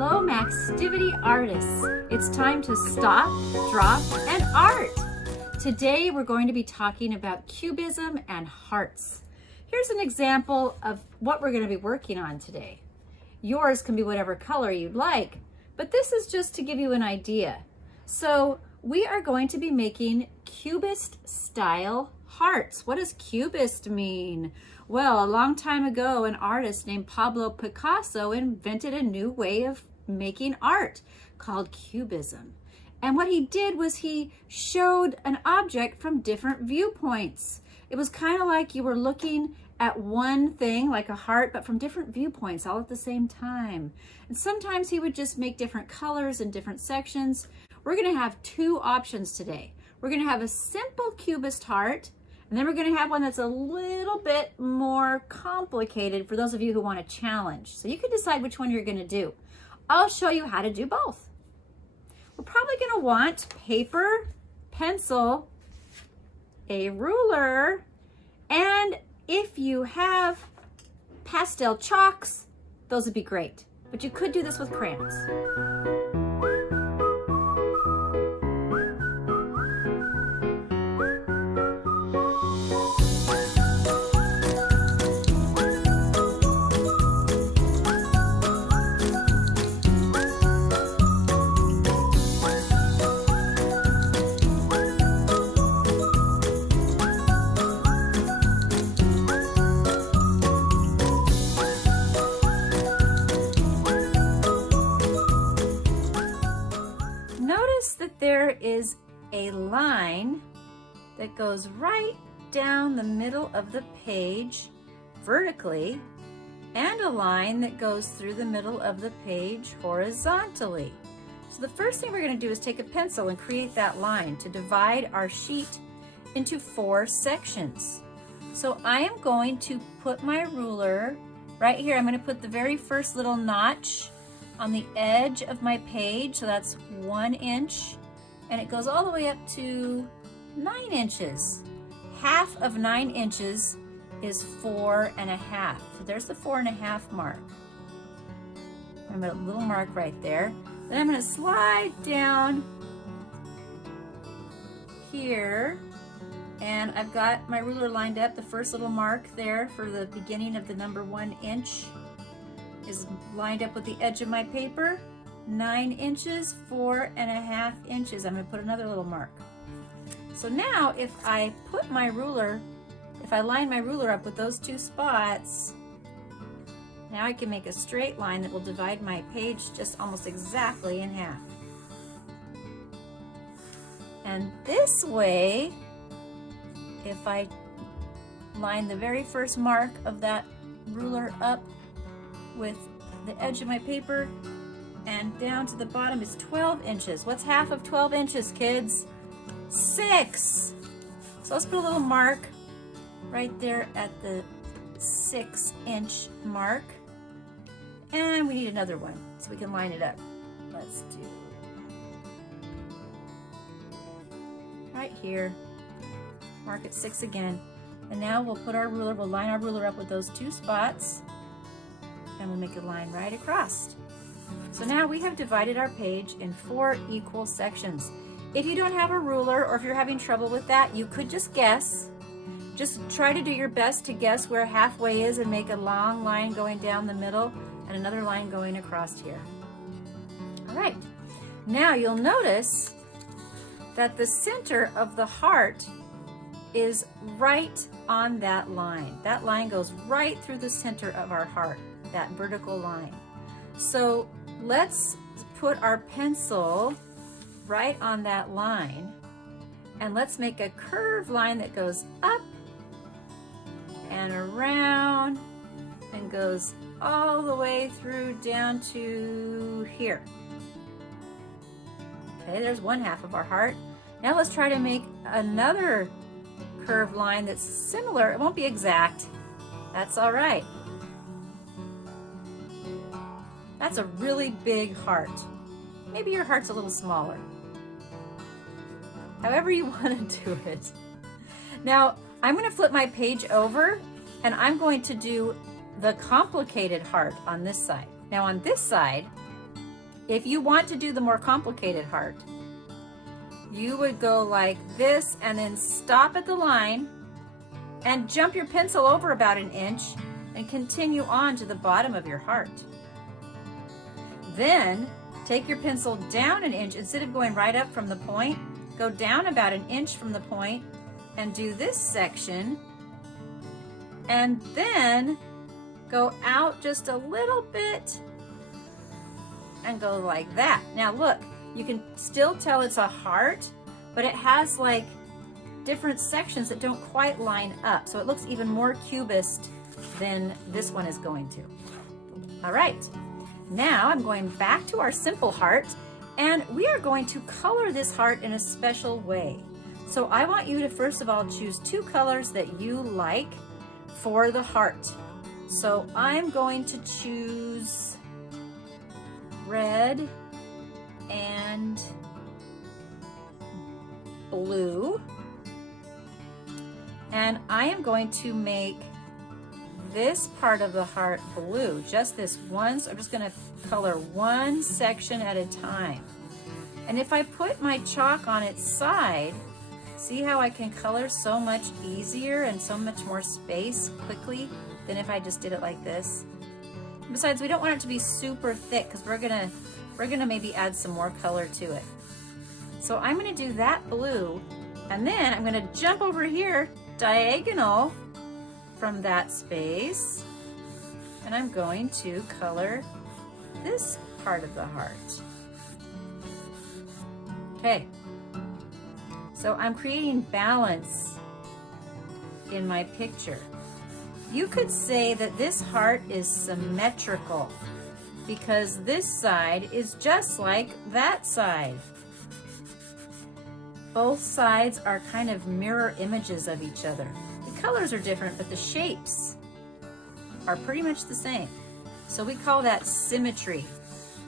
Hello, Maxtivity artists. It's time to stop, drop, and art. Today, we're going to be talking about cubism and hearts. Here's an example of what we're going to be working on today. Yours can be whatever color you'd like, but this is just to give you an idea. So we are going to be making Cubist style hearts. What does Cubist mean? Well, a long time ago, an artist named Pablo Picasso invented a new way of making art called Cubism. And what he did was he showed an object from different viewpoints. It was kind of like you were looking at one thing, like a heart, but from different viewpoints all at the same time. And sometimes he would just make different colors and different sections. We're going to have two options today. We're going to have a simple Cubist heart, and then we're going to have one that's a little bit more complicated for those of you who want a challenge. So you can decide which one you're going to do. I'll show you how to do both. We're probably going to want paper, pencil, a ruler, and if you have pastel chalks, those would be great. But you could do this with crayons. Notice that there is a line that goes right down the middle of the page vertically and a line that goes through the middle of the page horizontally. So the first thing we're going to do is take a pencil and create that line to divide our sheet into 4 sections. So I am going to put my ruler right here. I'm going to put the very first little notch on the edge of my page, so that's 1 inch, and it goes all the way up to 9 inches. Half of 9 inches is 4.5. So there's the 4.5 mark. I'm going to put a little mark right there. Then I'm going to slide down here, and I've got my ruler lined up. The first little mark there for the beginning of the number 1 inch is lined up with the edge of my paper. 9 inches, 4.5 inches. I'm going to put another little mark. So now if I put my ruler, if I line my ruler up with those 2 spots, now I can make a straight line that will divide my page just almost exactly in half. And this way, if I line the very first mark of that ruler up with the edge of my paper and down to the bottom is 12 inches. What's half of 12 inches, kids? 6. So let's put a little mark right there at the 6-inch mark. And we need another one so we can line it up. Let's do right here. Mark at 6 again. And now we'll put our ruler, we'll line our ruler up with those 2 spots, and we'll make a line right across. So now we have divided our page in 4 equal sections. If you don't have a ruler, or if you're having trouble with that, you could just guess. Just try to do your best to guess where halfway is and make a long line going down the middle and another line going across here. All right, now you'll notice that the center of the heart is right on that line. That line goes right through the center of our heart, that vertical line. So let's put our pencil right on that line, and let's make a curved line that goes up and around and goes all the way through down to here. Okay, there's 1/2 of our heart. Now let's try to make another curved line that's similar. It won't be exact. That's all right. That's a really big heart. Maybe your heart's a little smaller. However you want to do it. Now, I'm going to flip my page over, and I'm going to do the complicated heart on this side. Now on this side, If you want to do the more complicated heart, you would go like this and then stop at the line and jump your pencil over about an inch and continue on to the bottom of your heart. Then take your pencil down an inch. Instead of going right up from the point, go down about an inch from the point and do this section, and then go out just a little bit and go like that. Now look, you can still tell it's a heart, but it has like different sections that don't quite line up. So it looks even more cubist than this one is going to. All right, now I'm going back to our simple heart, and we are going to color this heart in a special way. So I want you to first of all choose 2 colors that you like for the heart. So I'm going to choose red and blue. And I am going to make this part of the heart blue, just this one. So I'm just going to color one section at a time. And if I put my chalk on its side, see how I can color so much easier and so much more space quickly than if I just did it like this. Besides, we don't want it to be super thick because we're gonna maybe add some more color to it. So I'm gonna do that blue, and then I'm gonna jump over here diagonal from that space, and I'm going to color this part of the heart. Okay, so I'm creating balance in my picture. You could say that this heart is symmetrical because this side is just like that side. Both sides are kind of mirror images of each other. The colors are different, but the shapes are pretty much the same. So we call that symmetry.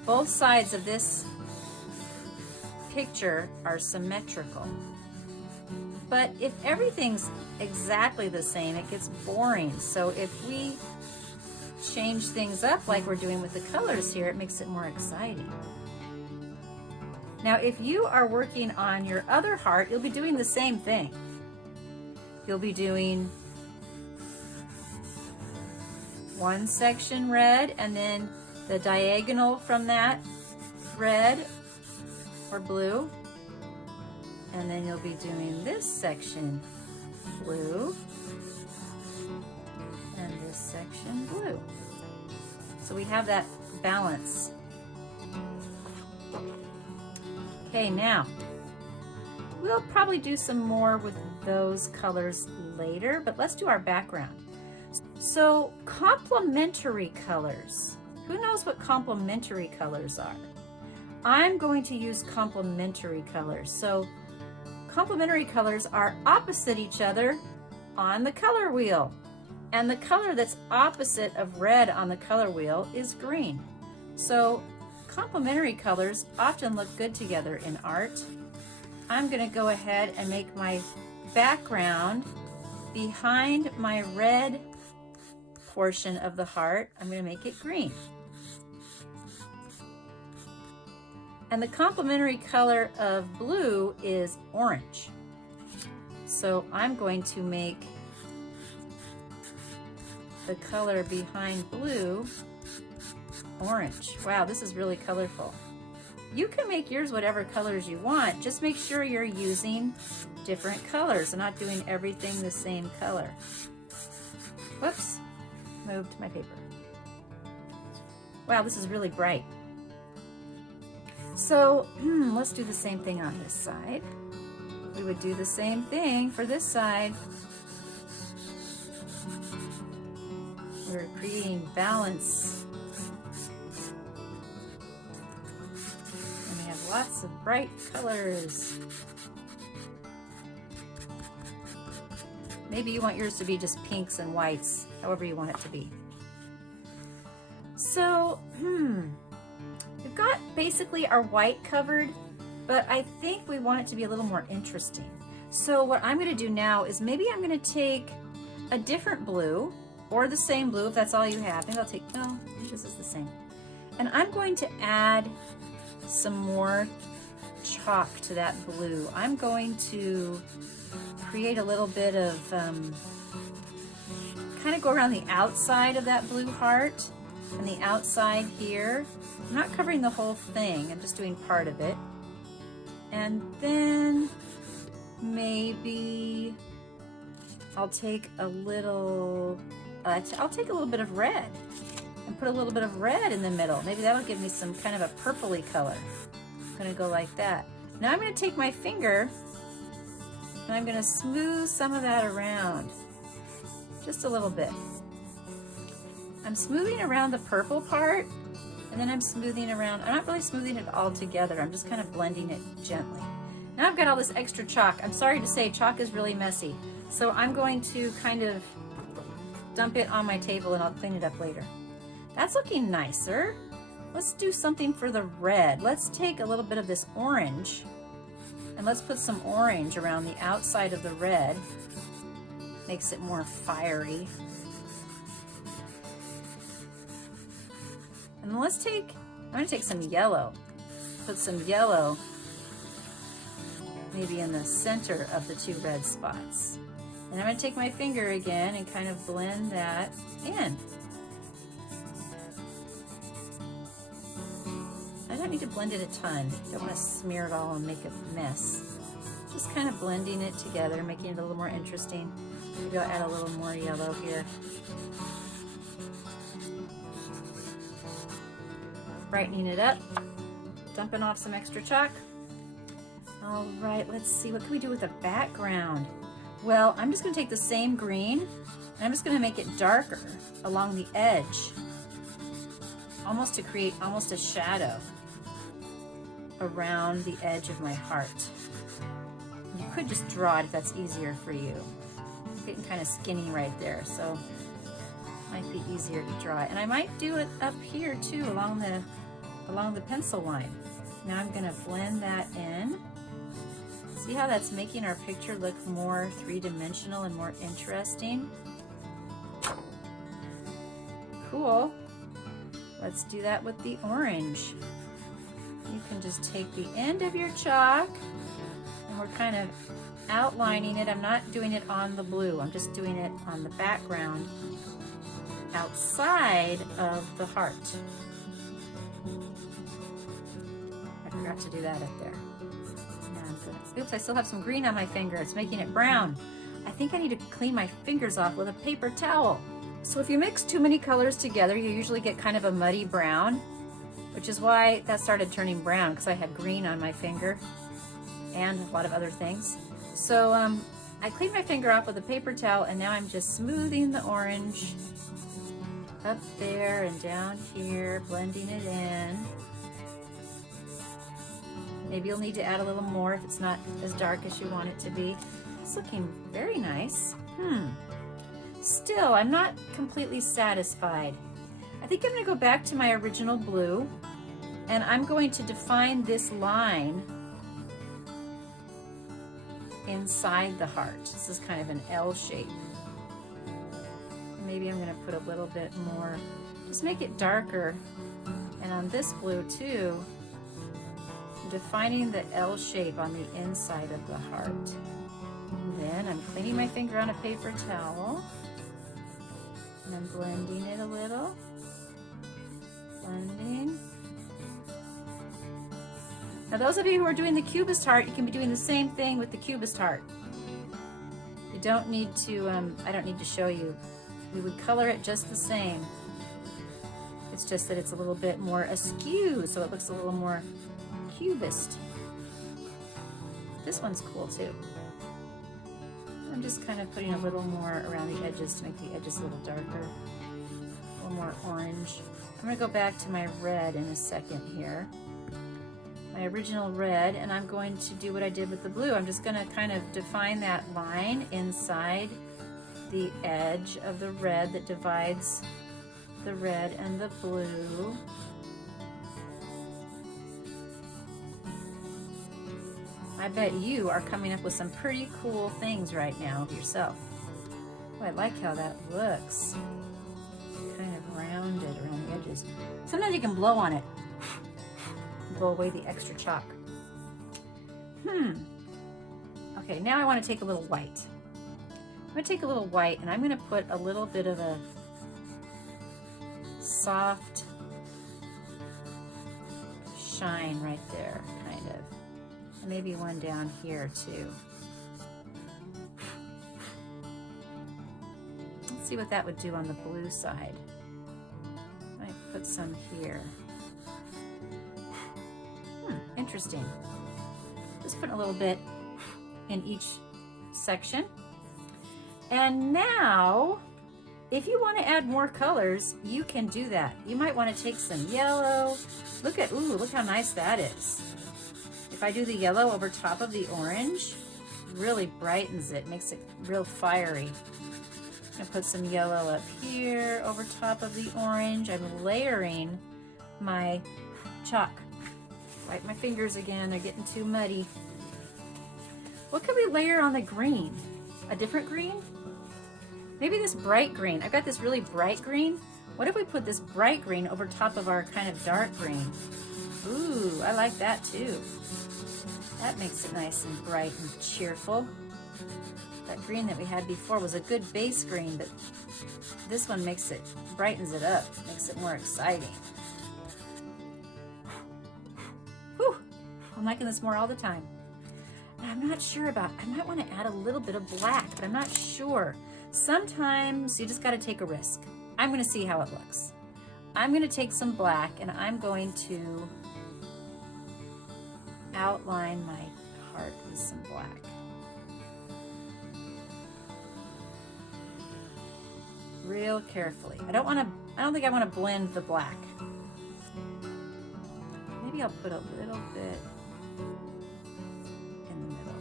Both sides of this picture are symmetrical. But if everything's exactly the same, it gets boring. So if we change things up like we're doing with the colors here, it makes it more exciting. Now, if you are working on your other heart, you'll be doing the same thing. You'll be doing one section red, and then the diagonal from that red or blue. And then you'll be doing this section blue and this section blue. So we have that balance. Okay, now we'll probably do some more with those colors later, but let's do our background. So complementary colors. Who knows what complementary colors are? I'm going to use complementary colors. So complementary colors are opposite each other on the color wheel. And the color that's opposite of red on the color wheel is green. So complementary colors often look good together in art. I'm going to go ahead and make my background behind my red portion of the heart. I'm going to make it green. And the complementary color of blue is orange. So I'm going to make the color behind blue orange. Wow, this is really colorful. You can make yours whatever colors you want. Just make sure you're using different colors and not doing everything the same color. Whoops, moved my paper. Wow, this is really bright. So let's do the same thing on this side. We would do the same thing for this side. We're creating balance. And we have lots of bright colors. Maybe you want yours to be just pinks and whites, however you want it to be. So, we've got basically our white covered, but I think we want it to be a little more interesting. So what I'm going to do now is maybe I'm going to take a different blue, or the same blue if that's all you have. Maybe I'll take, no, this is the same. And I'm going to add some more chalk to that blue. I'm going to create a little bit of, kind of go around the outside of that blue heart and the outside here. I'm not covering the whole thing, I'm just doing part of it. And then maybe I'll take a little, I'll take a little bit of red and put a little bit of red in the middle. Maybe that'll give me some kind of a purpley color. I'm gonna go like that. Now I'm gonna take my finger and I'm gonna smooth some of that around, just a little bit. I'm smoothing around the purple part, and then I'm smoothing around, I'm not really smoothing it all together, I'm just kind of blending it gently. Now I've got all this extra chalk. I'm sorry to say, chalk is really messy. So I'm going to kind of dump it on my table and I'll clean it up later. That's looking nicer. Let's do something for the red. Let's take a little bit of this orange and let's put some orange around the outside of the red. Makes it more fiery. And then let's take, I'm gonna take some yellow. Put some yellow maybe in the center of the two red spots. And I'm gonna take my finger again and kind of blend that in. I don't need to blend it a ton. Don't want to smear it all and make a mess. Just kind of blending it together, making it a little more interesting. Maybe I'll add a little more yellow here. Brightening it up, dumping off some extra chalk. All right, let's see, what can we do with the background? Well, I'm just gonna take the same green and I'm just gonna make it darker along the edge, almost to create almost a shadow around the edge of my heart. You could just draw it if that's easier for you. It's getting kind of skinny right there, so it might be easier to draw it. And I might do it up here too, along the pencil line. Now I'm gonna blend that in. See how that's making our picture look more three-dimensional and more interesting? Cool. Let's do that with the orange. You can just take the end of your chalk and we're kind of outlining it. I'm not doing it on the blue. I'm just doing it on the background outside of the heart. I forgot to do that up there. Oops, I still have some green on my finger. It's making it brown. I think I need to clean my fingers off with a paper towel. So if you mix too many colors together, you usually get kind of a muddy brown, which is why that started turning brown, because I had green on my finger and a lot of other things. So I cleaned my finger off with a paper towel and now I'm just smoothing the orange up there and down here, blending it in. Maybe you'll need to add a little more if it's not as dark as you want it to be. It's looking very nice. Still, I'm not completely satisfied. I think I'm gonna go back to my original blue and I'm going to define this line inside the heart. This is kind of an L shape. Maybe I'm gonna put a little bit more, just make it darker. And on this blue too, defining the L shape on the inside of the heart. And then I'm cleaning my finger on a paper towel and I'm blending it a little. Blending. Now those of you who are doing the Cubist heart, you can be doing the same thing with the Cubist heart. You don't need to, I don't need to show you. We would color it just the same. It's just that it's a little bit more askew, so it looks a little more Cubist. This one's cool too. I'm just kind of putting a little more around the edges to make the edges a little darker. A little more orange. I'm going to go back to my red in a second here. My original red, and I'm going to do what I did with the blue. I'm just going to kind of define that line inside the edge of the red that divides the red and the blue. I bet you are coming up with some pretty cool things right now yourself. Oh, I like how that looks. Kind of rounded around the edges. Sometimes you can blow on it. throw away the extra chalk. Okay, now I want to take a little white. I'm going to take a little white and I'm going to put a little bit of a soft shine right there, kind of. And maybe one down here too. Let's see what that would do on the blue side. Might put some here. Interesting. Just put a little bit in each section. And now, if you want to add more colors, you can do that. You might want to take some yellow. Look how nice that is. If I do the yellow over top of the orange, really brightens it, makes it real fiery. I'm gonna put some yellow up here over top of the orange. I'm layering my chalk. Wipe my fingers again, they're getting too muddy. What could we layer on the green? A different green? Maybe this bright green. I've got this really bright green. What if we put this bright green over top of our kind of dark green? Ooh, I like that too. That makes it nice and bright and cheerful. That green that we had before was a good base green, but this one brightens it up, makes it more exciting. Whew, I'm liking this more all the time. And I'm not sure I might want to add a little bit of black, but I'm not sure. Sometimes you just got to take a risk. I'm going to see how it looks. I'm going to take some black and I'm going to outline my heart with some black. Real carefully. I don't think I want to blend the black. Maybe I'll put a little bit in the middle.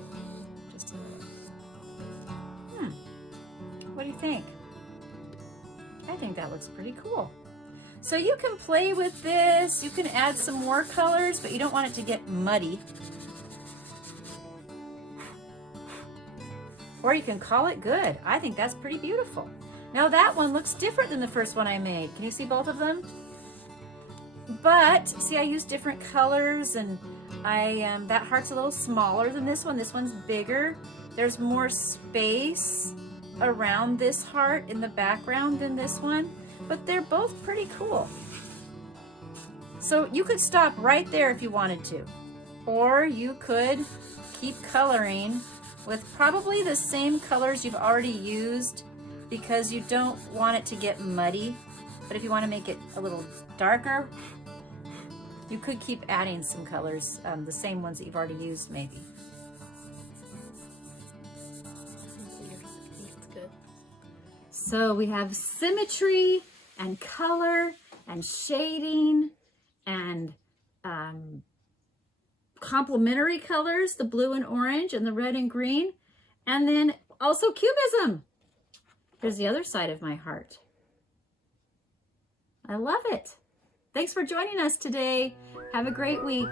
Just a little. What do you think? I think that looks pretty cool. So you can play with this. You can add some more colors, but you don't want it to get muddy. Or you can call it good. I think that's pretty beautiful. Now that one looks different than the first one I made. Can you see both of them? But see, I used different colors, and that heart's a little smaller than this one. This one's bigger. There's more space around this heart in the background than this one, but they're both pretty cool. So you could stop right there if you wanted to, or you could keep coloring with probably the same colors you've already used, because you don't want it to get muddy. But if you want to make it a little darker, you could keep adding some colors, the same ones that you've already used maybe. So we have symmetry and color and shading and complementary colors, the blue and orange and the red and green, and then also cubism. Here's the other side of my heart. I love it. Thanks for joining us today. Have a great week.